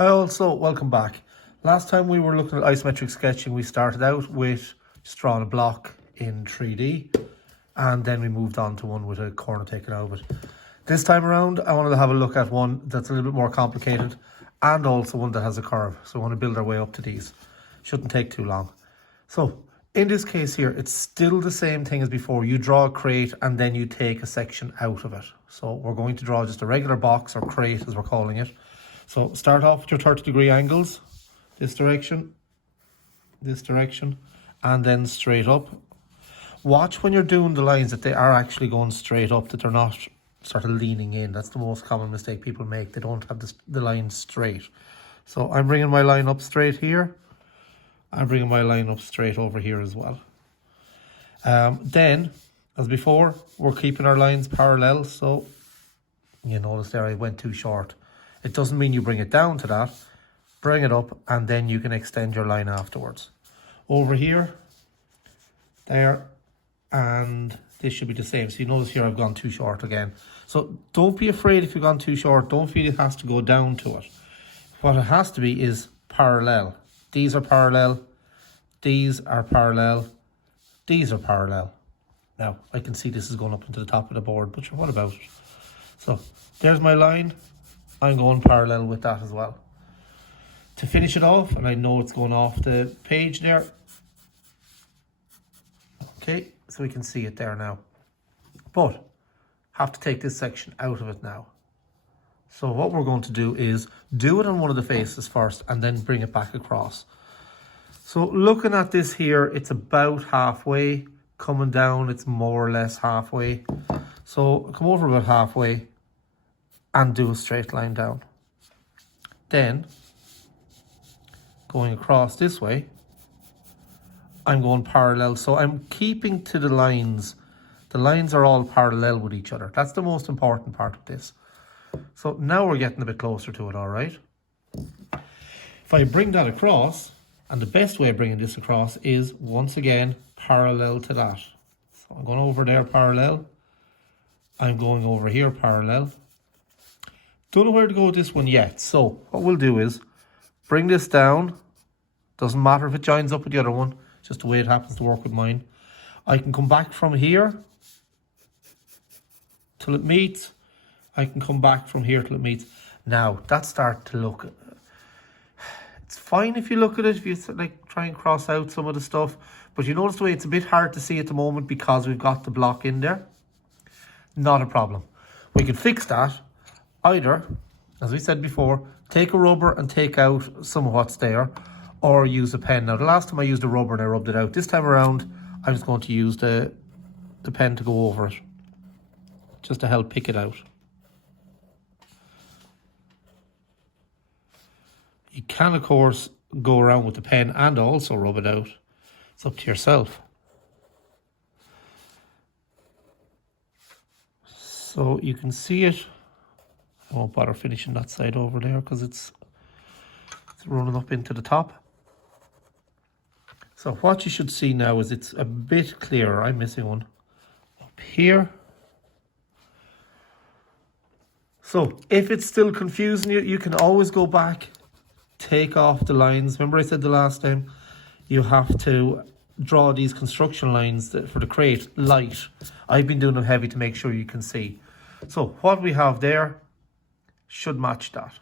Hi also, welcome back. Last time we were looking at isometric sketching, we started out with just drawing a block in 3D and then we moved on to one with a corner taken out of it. This time around, I wanted to have a look at one that's a little bit more complicated and also one that has a curve. So I want to build our way up to these. Shouldn't take too long. So in this case here, it's still the same thing as before. You draw a crate and then you take a section out of it. So we're going to draw just a regular box or crate as we're calling it. So start off with your 30-degree angles, this direction, and then straight up. Watch when you're doing the lines that they are actually going straight up, that they're not sort of leaning in. That's the most common mistake people make. They don't have the line straight. So I'm bringing my line up straight here. I'm bringing my line up straight over here as well. Then, as before, we're keeping our lines parallel. So you notice there I went too short. It doesn't mean you bring it down to that. Bring it up and then you can extend your line afterwards. Over here, there, and this should be the same. So you notice here I've gone too short again. So don't be afraid if you've gone too short. Don't feel it has to go down to it. What it has to be is parallel. These are parallel. These are parallel. These are parallel. Now, I can see this is going up into the top of the board, but what about it? So there's my line. I'm going parallel with that as well. To finish it off, and I know it's going off the page there. Okay, so we can see it there now. But have to take this section out of it now. So what we're going to do is do it on one of the faces first and then bring it back across. So looking at this here, it's about halfway. Coming down, it's more or less halfway. So come over about halfway and do a straight line down. Then, going across this way, I'm going parallel. So I'm keeping to the lines. The lines are all parallel with each other. That's the most important part of this. So now we're getting a bit closer to it, all right? If I bring that across, and the best way of bringing this across is, once again, parallel to that. So I'm going over there parallel. I'm going over here parallel. Don't know where to go with this one yet. So what we'll do is bring this down. Doesn't matter if it joins up with the other one, just the way it happens to work with mine. I can come back from here till it meets. I can come back from here till it meets. Now that starts to look, it's fine if you look at it, if you like try and cross out some of the stuff, but you notice the way it's a bit hard to see at the moment because we've got the block in there. Not a problem. We can fix that. Either, as we said before, take a rubber and take out some of what's there, or use a pen. Now, the last time I used a rubber and I rubbed it out. This time around, I'm just going to use the pen to go over it, just to help pick it out. You can, of course, go around with the pen and also rub it out. It's up to yourself. So you can see it. I won't bother finishing that side over there because it's running up into the top. So what you should see now is it's a bit clearer. I'm missing one up here. So if it's still confusing you, you can always go back, take off the lines. Remember I said the last time, you have to draw these construction lines for the crate light. I've been doing them heavy to make sure you can see. So what we have there should match that.